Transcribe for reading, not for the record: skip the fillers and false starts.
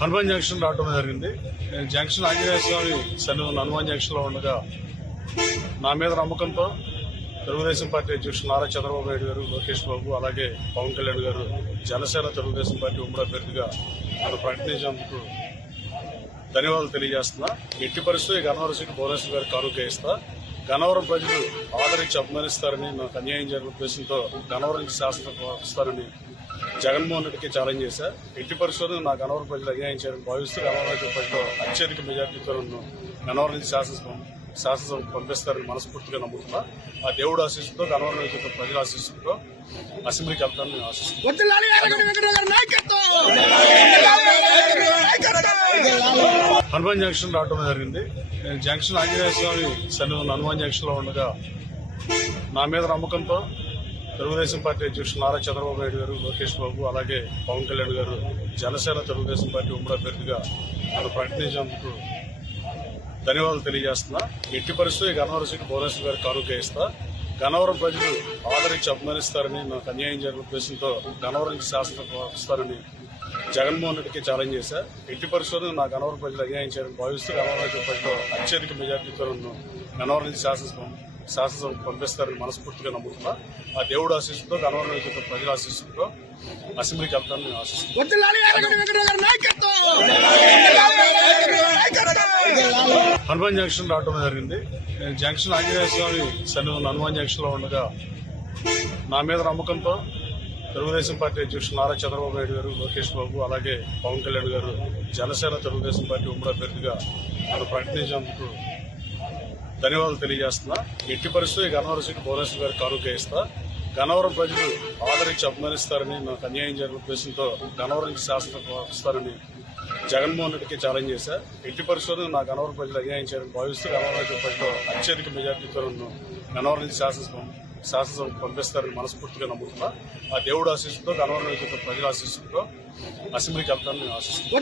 Hanuman junction రావడం జరిగింది. నేను జంక్షన్ ఆంజనేయ స్వామి సన్నిధిలో హనుమాన్ జంక్షన్ లో ఉండగా నా మీద నమ్మకంతో తెలుగుదేశం పార్టీ అధ్యక్షులు నారా చంద్రబాబు నాయుడు గారు, లోకేష్ బాబు, అలాగే పవన్ కళ్యాణ్ గారు జనసేన తెలుగుదేశం పార్టీ ఉమ్మడి అభ్యర్థిగా నన్ను ప్రకటించేందుకు ధన్యవాదాలు తెలియజేస్తున్నా. ఎట్టి పరిస్థితుల్లో గన్నవరం సీటు భువనేశ్వర్ గారికి కానుక ఇస్తా. గన్నవరం ప్రజలు ఆదరించి అభిమానిస్తారని, నాకు అన్యాయం జరిగిన ఉద్దేశంతో గన్నవరం శాసనసభ వస్తారని జగన్మోహన్ రెడ్డికి ఛాలెంజ్ చేశా. ఎట్టి పరిస్థితుల్లో నా గన్నవరం ప్రజలు అన్యాయం చేయాలని భావిస్తూ గన్నవరం ప్రజలు అత్యధిక మెజార్టీతో నన్ను గన్నవరం నుంచి శాసనసభ పంపిస్తారని మనస్ఫూర్తిగా నమ్ముతున్నా. ఆ దేవుడు ఆశీస్సుతో, గన్నవరం నుంచి ప్రజల ఆశీస్సుతో అసెంబ్లీకి వెళ్తానని నేను ఆశిస్తున్నాను. హనుమాన్ జంక్షన్ రావడం జరిగింది. నేను జంక్షన్ ఆంజనేయ స్వామి సన్నిధిలో హనుమాన్ జంక్షన్ లో ఉండగా నా మీద నమ్మకంతో తెలుగుదేశం పార్టీ అధ్యక్షులు నారా చంద్రబాబు నాయుడు గారు, లోకేష్ బాబు, అలాగే పవన్ కళ్యాణ్ గారు జనసేన తెలుగుదేశం పార్టీ ఉమ్మడి అభ్యర్థిగా నన్ను ప్రకటించేందుకు ధన్యవాదాలు తెలియజేస్తున్నా. ఎట్టి పరిస్థితుల్లో గన్నవరం సీటు భువనేశ్వర్ గారికి కానుక ఇస్తా. గన్నవరం ప్రజలు ఆదరించి అభిమానిస్తారని, నాకు అన్యాయం జరిగిన ఉద్దేశంతో గన్నవరం నుంచి శాసనసభ వస్తారని జగన్మోహన్ రెడ్డికి ఛాలెంజ్ చేశా. ఎట్టి పరిస్థితుల్లో నా గన్నవరం ప్రజలు అన్యాయం చేయాలని భావిస్తూ గన్నవరం ప్రజలు అత్యధిక మెజార్టీతో నన్ను గన్నవరం నుంచి శాసనసభ పంపిస్తారని మనస్ఫూర్తిగా నమ్ముతున్నా. ఆ దేవుడు ఆశీస్సుతో, గన్నవరం నుంచి ప్రజల ఆశీస్సుతో అసెంబ్లీకి వెళ్తానని నేను ఆశిస్తున్నాను. హనుమాన్ జంక్షన్ రావడం జరిగింది. నేను జంక్షన్ ఆంజనేయ స్వామి సన్నిధిలో హనుమాన్ జంక్షన్ లో ఉండగా నా మీద నమ్మకంతో తెలుగుదేశం పార్టీ అధ్యక్షులు నారా చంద్రబాబు నాయుడు గారు, లోకేష్ బాబు, అలాగే పవన్ కళ్యాణ్ గారు జనసేన తెలుగుదేశం పార్టీ ఉమ్మడి అభ్యర్థిగా నన్ను ప్రకటించేందుకు ధన్యవాదాలు తెలియజేస్తున్నా. ఎట్టి పరిస్థితుల్లో గన్నవరం సీటు భువనేశ్వర్ గారికి కానుక ఇస్తా. గన్నవరం ప్రజలు ఆదరించి అభిమానిస్తారని, నాకు అన్యాయం జరిగిన ఉద్దేశంతో గన్నవరం నుంచి శాసనసభ వస్తారని జగన్మోహన్ రెడ్డికి ఛాలెంజ్ చేశా. ఎట్టి పరిస్థితుల్లో నా గన్నవరం ప్రజలు అన్యాయం చేయాలని భావిస్తూ గన్నవరం ప్రజలు అత్యధిక మెజార్టీతో నన్ను గన్నవరం నుంచి శాసనసభ పంపిస్తారని మనస్ఫూర్తిగా నమ్ముతున్నా. ఆ దేవుడు ఆశీస్సుతో, గన్నవరం నుంచి ప్రజల ఆశీస్సుతో అసెంబ్లీకి వెళ్తానని నేను ఆశిస్తున్నాను.